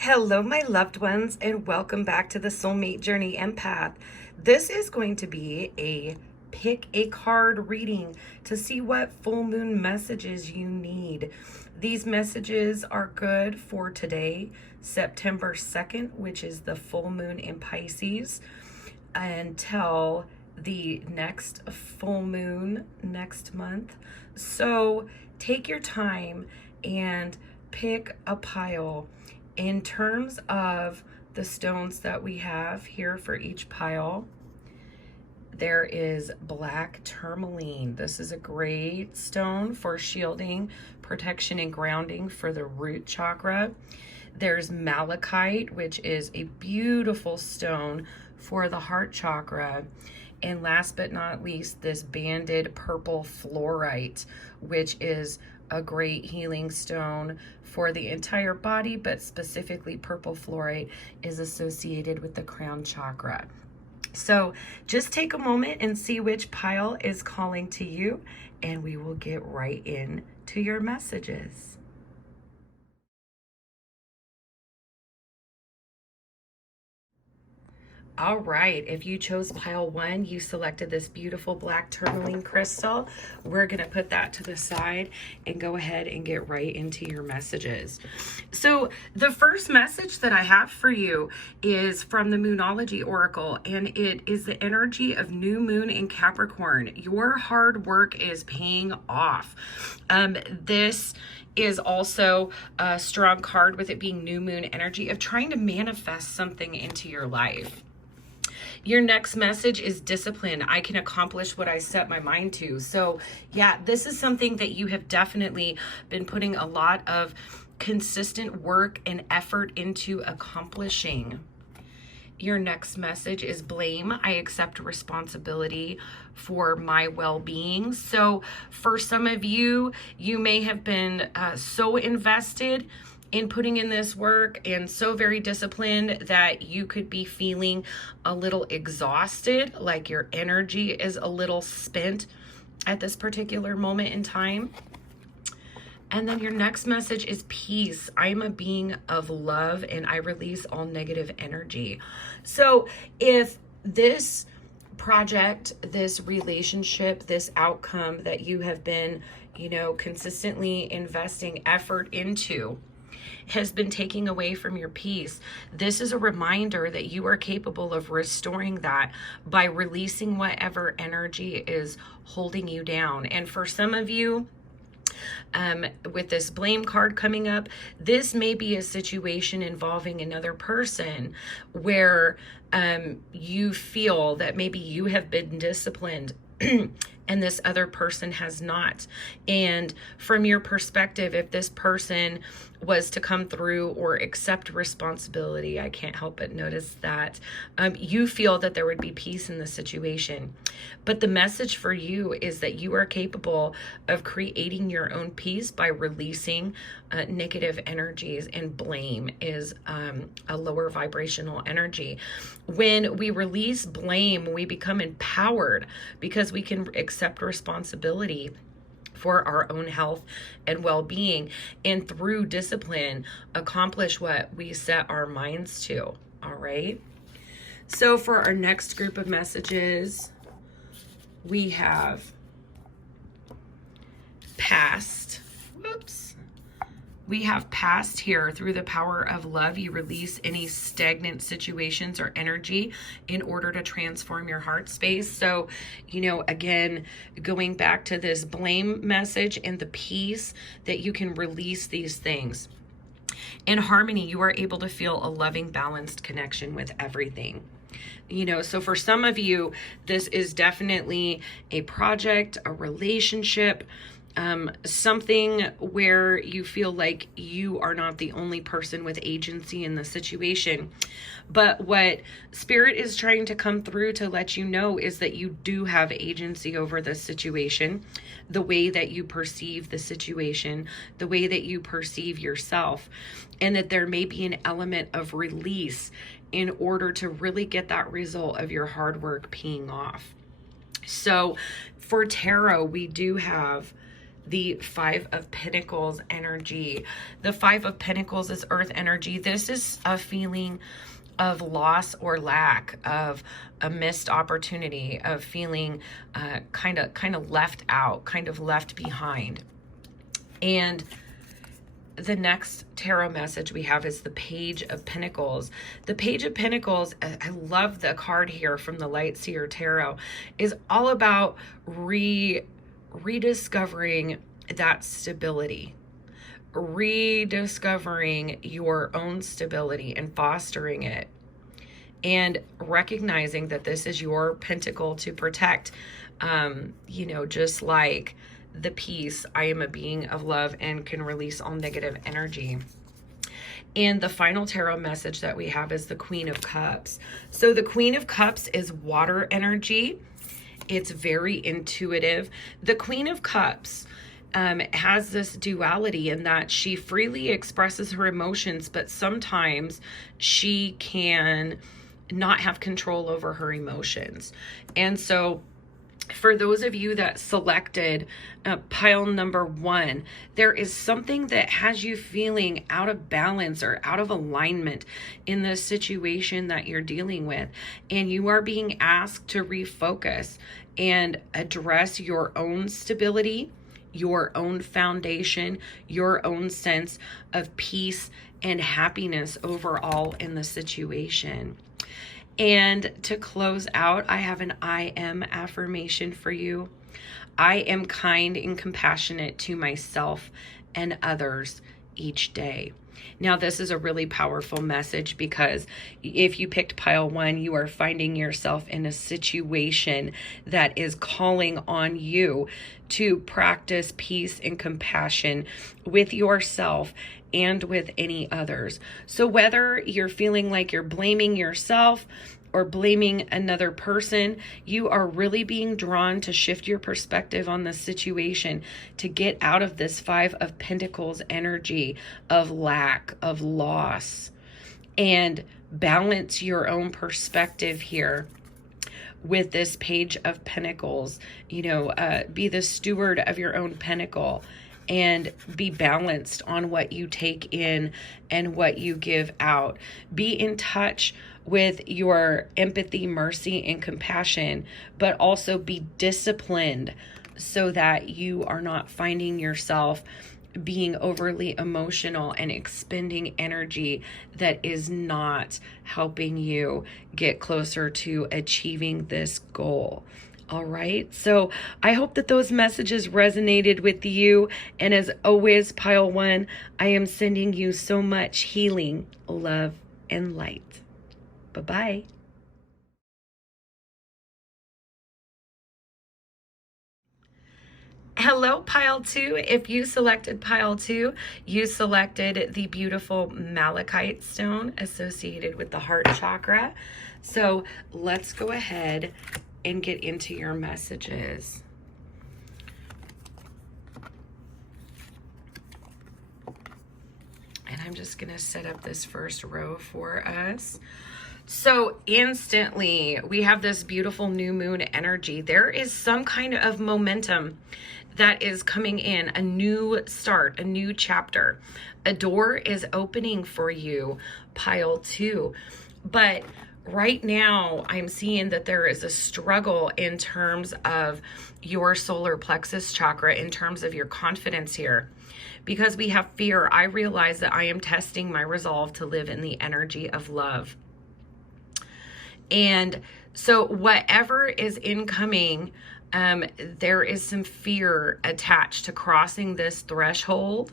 Hello, my loved ones, and welcome back to the Soulmate Journey Empath. This is going to be a pick a card reading to see what full moon messages you need. These messages are good for today, September 2nd, which is the full moon in Pisces, until the next full moon next month. So take your time and pick a pile. In terms of the stones that we have here for each pile, there is black tourmaline. This is a great stone for shielding, protection, and grounding for the root chakra. There's malachite, which is a beautiful stone for the heart chakra. And last but not least, this banded purple fluorite, which is a great healing stone for the entire body, but specifically purple fluorite is associated with the crown chakra. So just take a moment and see which pile is calling to you, and we will get right into your messages. All right, if you chose pile 1, you selected this beautiful black tourmaline crystal. We're gonna put that to the side and go ahead and get right into your messages. So the first message that I have for you is from the Moonology Oracle, and it is the energy of new moon in Capricorn. Your hard work is paying off. This is also a strong card with it being new moon energy of trying to manifest something into your life. Your next message is discipline. I can accomplish what I set my mind to. So yeah, this is something that you have definitely been putting a lot of consistent work and effort into accomplishing. Your next message is blame. I accept responsibility for my well-being. So for some of you, you may have been so invested in putting in this work and so very disciplined that you could be feeling a little exhausted, like your energy is a little spent at this particular moment in time. And then your next message is peace. I'm a being of love and I release all negative energy. So if this project, this relationship, this outcome that you have been, consistently investing effort into has been taking away from your peace, this is a reminder that you are capable of restoring that by releasing whatever energy is holding you down. And for some of you, with this blame card coming up, this may be a situation involving another person where you feel that maybe you have been disciplined and this other person has not. And from your perspective, if this person was to come through or accept responsibility, I can't help but notice that you feel that there would be peace in the situation. But the message for you is that you are capable of creating your own peace by releasing negative energies, and blame is a lower vibrational energy. When we release blame, we become empowered because we can accept responsibility for our own health and well-being, and through discipline accomplish what we set our minds to. All right, so for our next group of messages, we have past. We have past here. Through the power of love, you release any stagnant situations or energy in order to transform your heart space. So, again, going back to this blame message and the peace that you can release these things. In harmony, you are able to feel a loving, balanced connection with everything. So for some of you, this is definitely a project, a relationship, something where you feel like you are not the only person with agency in the situation. But what Spirit is trying to come through to let you know is that you do have agency over this situation, the way that you perceive the situation, the way that you perceive yourself, and that there may be an element of release in order to really get that result of your hard work paying off. So for tarot, we do have the Five of Pentacles energy. The Five of Pentacles is earth energy. This is a feeling of loss or lack, of a missed opportunity, of feeling kind of left out, kind of left behind. And the next tarot message we have is the Page of Pentacles. The Page of Pentacles, I love the card here from the Light Seer Tarot, is all about rediscovering that stability, rediscovering your own stability and fostering it, and recognizing that this is your pentacle to protect. You know, just like the peace, I am a being of love and can release all negative energy. And the final tarot message that we have is the Queen of Cups. So the Queen of Cups is water energy. It's very intuitive. The Queen of Cups has this duality in that she freely expresses her emotions, but sometimes she can not have control over her emotions. And so for those of you that selected pile number 1, there is something that has you feeling out of balance or out of alignment in the situation that you're dealing with. And you are being asked to refocus and address your own stability, your own foundation, your own sense of peace and happiness overall in the situation. And to close out, I have an I am affirmation for you. I am kind and compassionate to myself and others each day. Now, this is a really powerful message because if you picked pile 1, you are finding yourself in a situation that is calling on you to practice peace and compassion with yourself and with any others. So whether you're feeling like you're blaming yourself or blaming another person, you are really being drawn to shift your perspective on the situation, to get out of this Five of Pentacles energy of lack, of loss, and balance your own perspective here with this Page of Pentacles. You know, be the steward of your own pentacle and be balanced on what you take in and what you give out. Be in touch with your empathy, mercy, and compassion, but also be disciplined so that you are not finding yourself being overly emotional and expending energy that is not helping you get closer to achieving this goal. All right, so I hope that those messages resonated with you. And as always, pile 1, I am sending you so much healing, love, and light. Bye-bye. Hello, pile 2. If you selected pile 2, you selected the beautiful Malachite stone associated with the heart chakra. So let's go ahead and get into your messages. And I'm just going to set up this first row for us. So instantly, we have this beautiful new moon energy. There is some kind of momentum that is coming in, a new start, a new chapter. A door is opening for you, pile 2. But right now, I'm seeing that there is a struggle in terms of your solar plexus chakra, in terms of your confidence here. Because we have fear, I realize that I am testing my resolve to live in the energy of love. And so whatever is incoming, there is some fear attached to crossing this threshold,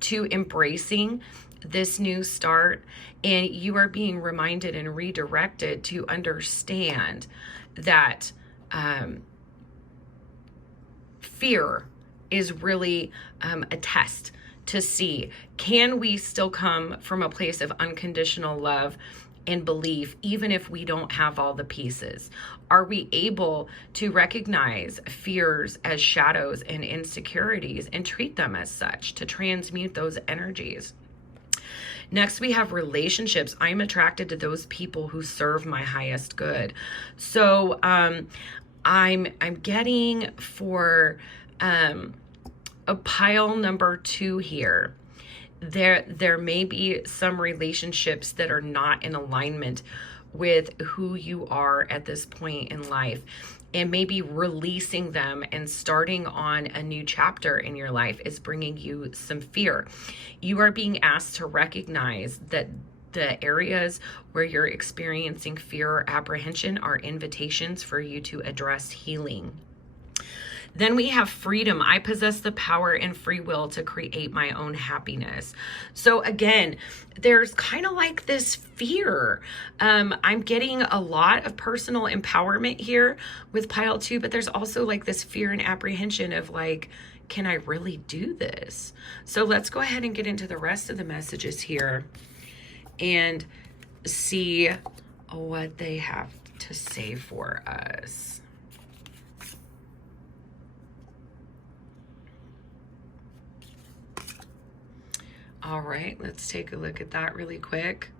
to embracing this new start. And you are being reminded and redirected to understand that fear is really a test to see, can we still come from a place of unconditional love and belief, even if we don't have all the pieces? Are we able to recognize fears as shadows and insecurities and treat them as such, to transmute those energies? Next, we have relationships. I'm attracted to those people who serve my highest good. So I'm getting for a pile number 2 here, there may be some relationships that are not in alignment with who you are at this point in life, and maybe releasing them and starting on a new chapter in your life is bringing you some fear. You are being asked to recognize that the areas where you're experiencing fear or apprehension are invitations for you to address healing. Then we have freedom. I possess the power and free will to create my own happiness. So again, there's kind of like this fear. I'm getting a lot of personal empowerment here with pile 2, but there's also like this fear and apprehension of like, can I really do this? So let's go ahead and get into the rest of the messages here and see what they have to say for us. All right, let's take a look at that really quick.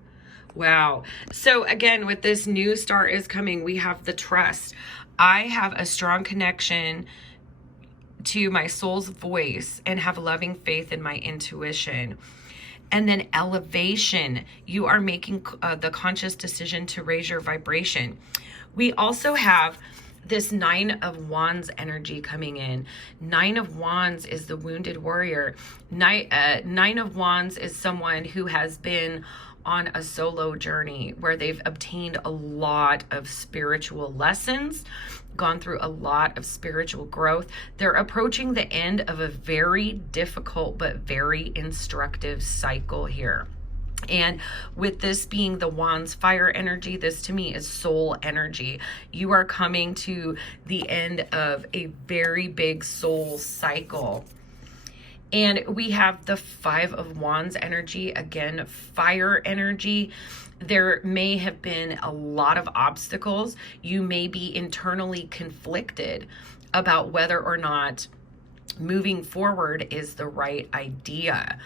Wow. So again, with this new start is coming, we have the trust. I have a strong connection to my soul's voice and have loving faith in my intuition. And then elevation, you are making the conscious decision to raise your vibration. We also have this 9 of Wands energy coming in. 9 of Wands is the wounded warrior. 9 of Wands is someone who has been on a solo journey where they've obtained a lot of spiritual lessons, gone through a lot of spiritual growth. They're approaching the end of a very difficult but very instructive cycle here. And with this being the Wands fire energy, this to me is soul energy. You are coming to the end of a very big soul cycle. And we have the 5 of Wands energy, again, fire energy. There may have been a lot of obstacles. You may be internally conflicted about whether or not moving forward is the right idea.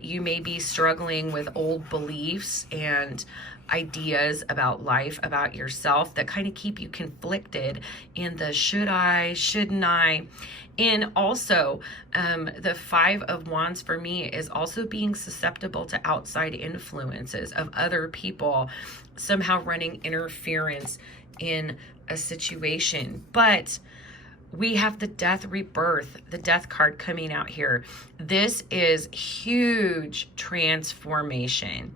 You may be struggling with old beliefs and ideas about life, about yourself that kind of keep you conflicted in the should I, shouldn't I? And also, the 5 of Wands for me is also being susceptible to outside influences of other people somehow running interference in a situation. But we have the death rebirth, the death card coming out here. This is huge transformation.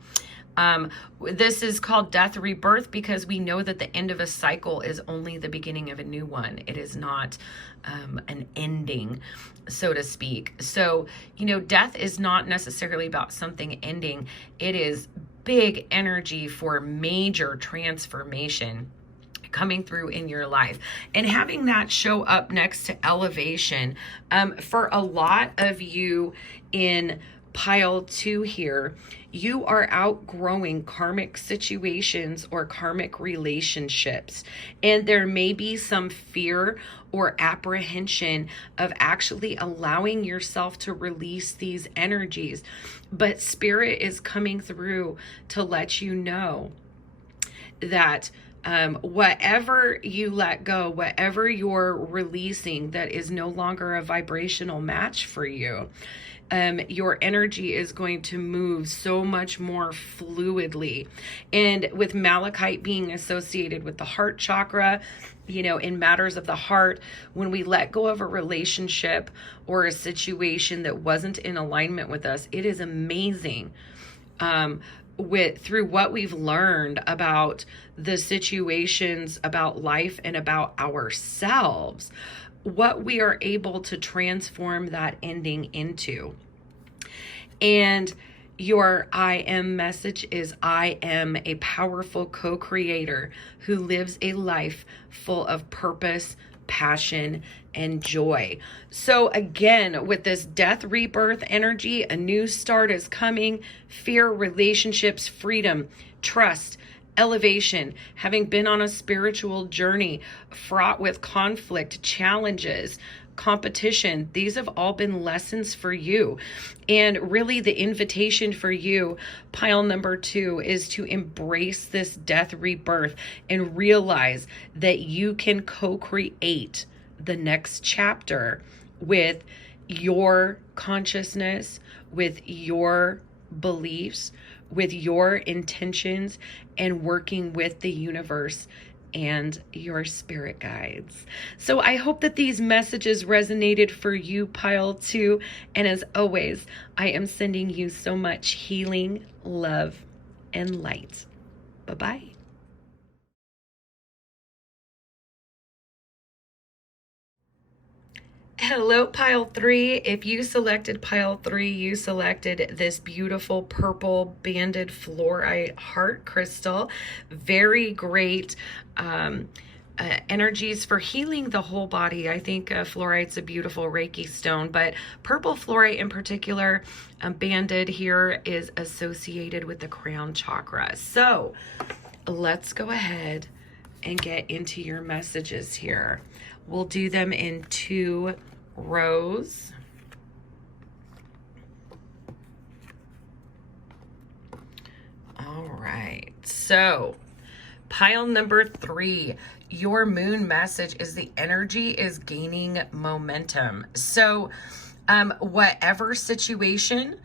This is called death rebirth because we know that the end of a cycle is only the beginning of a new one. It is not an ending, so to speak. So, you know, death is not necessarily about something ending. It is big energy for major transformation coming through in your life, and having that show up next to elevation. For a lot of you in pile 2 here, you are outgrowing karmic situations or karmic relationships, and there may be some fear or apprehension of actually allowing yourself to release these energies, but Spirit is coming through to let you know that whatever you let go, whatever you're releasing that is no longer a vibrational match for you, your energy is going to move so much more fluidly. And with Malachite being associated with the heart chakra, you know, in matters of the heart, when we let go of a relationship or a situation that wasn't in alignment with us, it is amazing. Through what we've learned about the situations, about life, and about ourselves, what we are able to transform that ending into. And your I am message is, I am a powerful co-creator who lives a life full of purpose, passion, and joy. So again, with this death rebirth energy, a new start is coming. Fear, relationships, freedom, trust, elevation, having been on a spiritual journey fraught with conflict, challenges, competition. These have all been lessons for you. And really the invitation for you, pile number 2, is to embrace this death rebirth and realize that you can co-create the next chapter with your consciousness, with your beliefs, with your intentions, and working with the universe and your spirit guides. So I hope that these messages resonated for you, Pile 2. And as always, I am sending you so much healing, love, and light. Bye-bye. Hello, Pile 3. If you selected Pile 3, you selected this beautiful purple banded fluorite heart crystal. Very great energies for healing the whole body. I think fluorite's a beautiful Reiki stone, but purple fluorite in particular, banded here, is associated with the crown chakra. So let's go ahead and get into your messages here. We'll do them in 2 rows. All right, so pile number 3, your moon message is the energy is gaining momentum. So whatever situation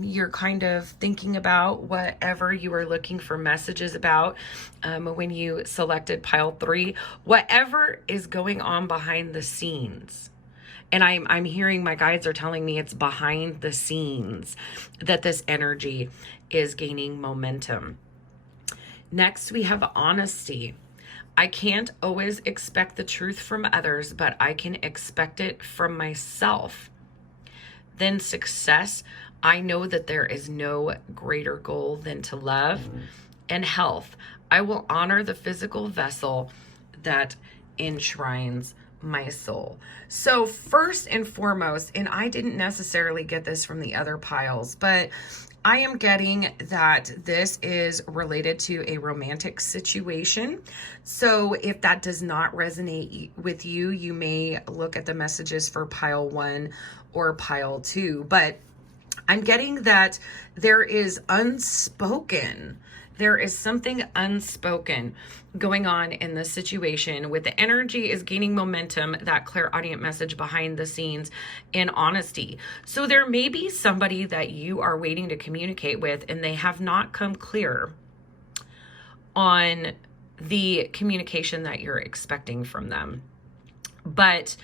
you're kind of thinking about, whatever you are looking for messages about when you selected pile 3, whatever is going on behind the scenes. And I'm hearing my guides are telling me it's behind the scenes that this energy is gaining momentum. Next, we have honesty. I can't always expect the truth from others, but I can expect it from myself. Then success. I know that there is no greater goal than to love. And health. I will honor the physical vessel that enshrines my soul. So first and foremost, and I didn't necessarily get this from the other piles, but I am getting that this is related to a romantic situation. So if that does not resonate with you, you may look at the messages for pile 1 or pile 2. But I'm getting that there is something unspoken going on in this situation with the energy is gaining momentum, that clairaudient message behind the scenes, and honesty. So there may be somebody that you are waiting to communicate with and they have not come clear on the communication that you're expecting from them. But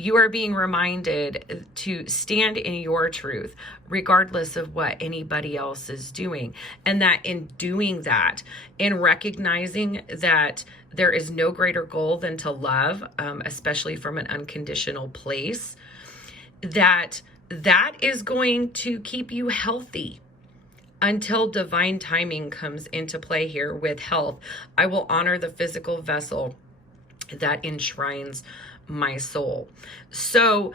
you are being reminded to stand in your truth, regardless of what anybody else is doing. And that in doing that, in recognizing that there is no greater goal than to love, especially from an unconditional place, that is going to keep you healthy until divine timing comes into play here with health. I will honor the physical vessel that enshrines my soul. So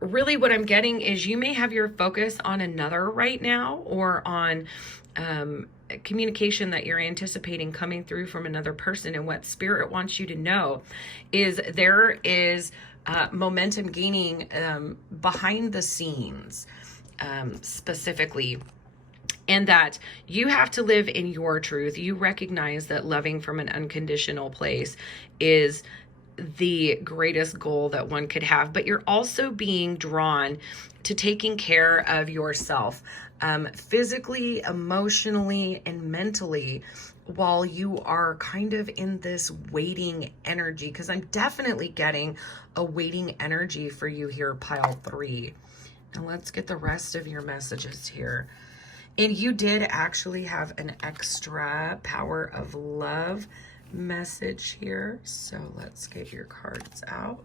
really what I'm getting is you may have your focus on another right now, or on communication that you're anticipating coming through from another person. And what spirit wants you to know is there is momentum gaining behind the scenes, specifically. And that you have to live in your truth. You recognize that loving from an unconditional place is the greatest goal that one could have, but you're also being drawn to taking care of yourself, physically, emotionally, and mentally, while you are kind of in this waiting energy, because I'm definitely getting a waiting energy for you here, pile 3. And let's get the rest of your messages here. And you did actually have an extra power of love message here. So let's get your cards out.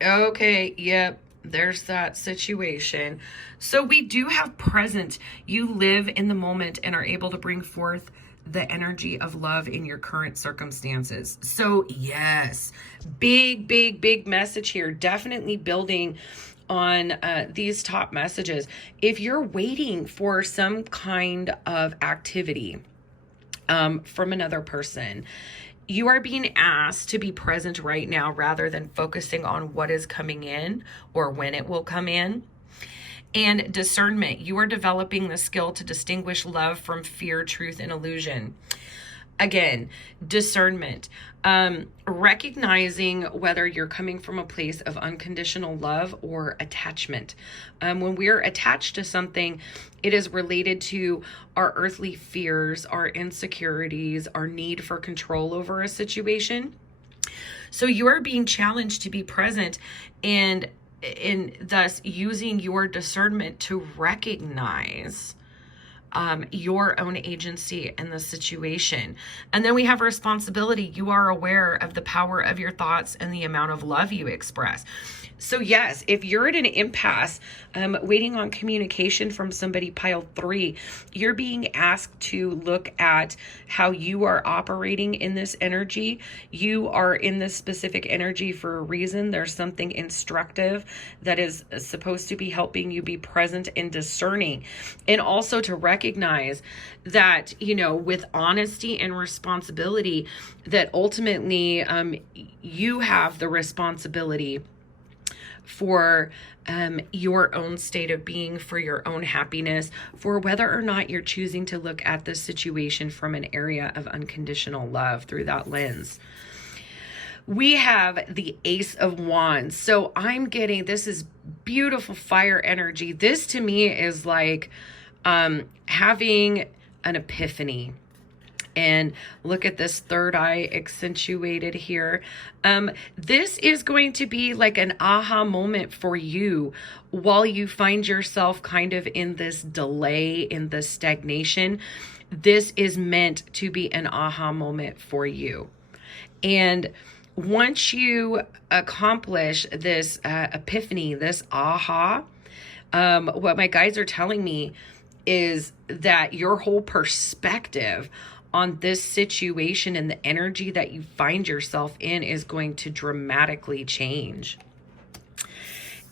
Okay, yep, there's that situation. So we do have present. You live in the moment and are able to bring forth the energy of love in your current circumstances. So yes, big message here. Definitely building on these top messages. If you're waiting for some kind of activity from another person, you are being asked to be present right now rather than focusing on what is coming in or when it will come in. And discernment, you are developing the skill to distinguish love from fear, truth, and illusion. Again, discernment, recognizing whether you're coming from a place of unconditional love or attachment. When we're attached to something, it is related to our earthly fears, our insecurities, our need for control over a situation. So you are being challenged to be present and thus using your discernment to recognize your own agency in the situation. And then we have responsibility. You are aware of the power of your thoughts and the amount of love you express. So yes, if you're at an impasse, waiting on communication from somebody, pile 3, you're being asked to look at how you are operating in this energy. You are in this specific energy for a reason. There's something instructive that is supposed to be helping you be present and discerning. And also to recognize that, with honesty and responsibility, that ultimately you have the responsibility for your own state of being, for your own happiness, for whether or not you're choosing to look at this situation from an area of unconditional love through that lens. We have the Ace of Wands. So I'm getting, this is beautiful fire energy. This to me is like having an epiphany. And look at this third eye accentuated here. This is going to be like an aha moment for you while you find yourself kind of in this delay, in this stagnation. This is meant to be an aha moment for you. And once you accomplish this epiphany, this aha, what my guides are telling me is that your whole perspective on this situation and the energy that you find yourself in is going to dramatically change.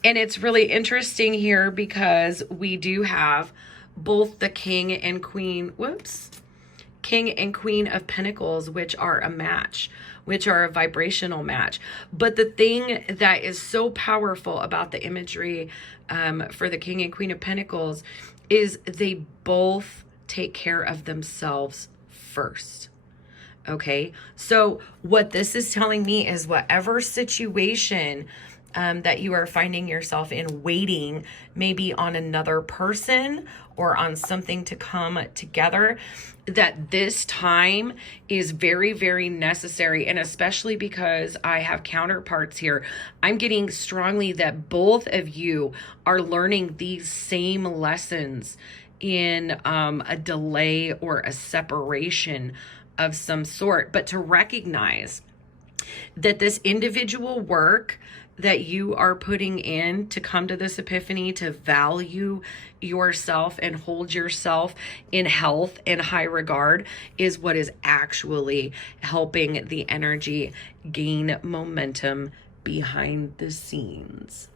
And it's really interesting here because we do have both the King and Queen of Pentacles, which are a match, which are a vibrational match. But the thing that is so powerful about the imagery for the King and Queen of Pentacles is they both take care of themselves first. Okay, so what this is telling me is whatever situation that you are finding yourself in, waiting maybe on another person or on something to come together, that this time is very, very necessary. And especially because I have counterparts here, I'm getting strongly that both of you are learning these same lessons in a delay or a separation of some sort. But to recognize that this individual work that you are putting in to come to this epiphany, to value yourself and hold yourself in health and high regard, is what is actually helping the energy gain momentum behind the scenes.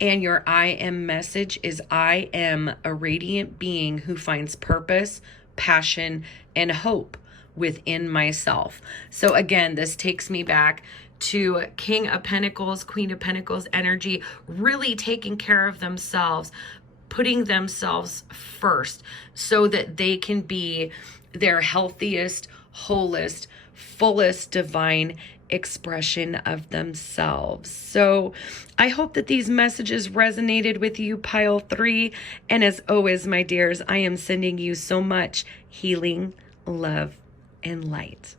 And your I am message is, I am a radiant being who finds purpose, passion, and hope within myself. So again, this takes me back to King of Pentacles, Queen of Pentacles energy, really taking care of themselves, putting themselves first so that they can be their healthiest, wholest, fullest divine expression of themselves. So I hope that these messages resonated with you, pile 3. And as always, my dears, I am sending you so much healing, love, and light.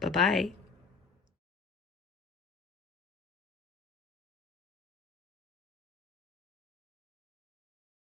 Bye-bye.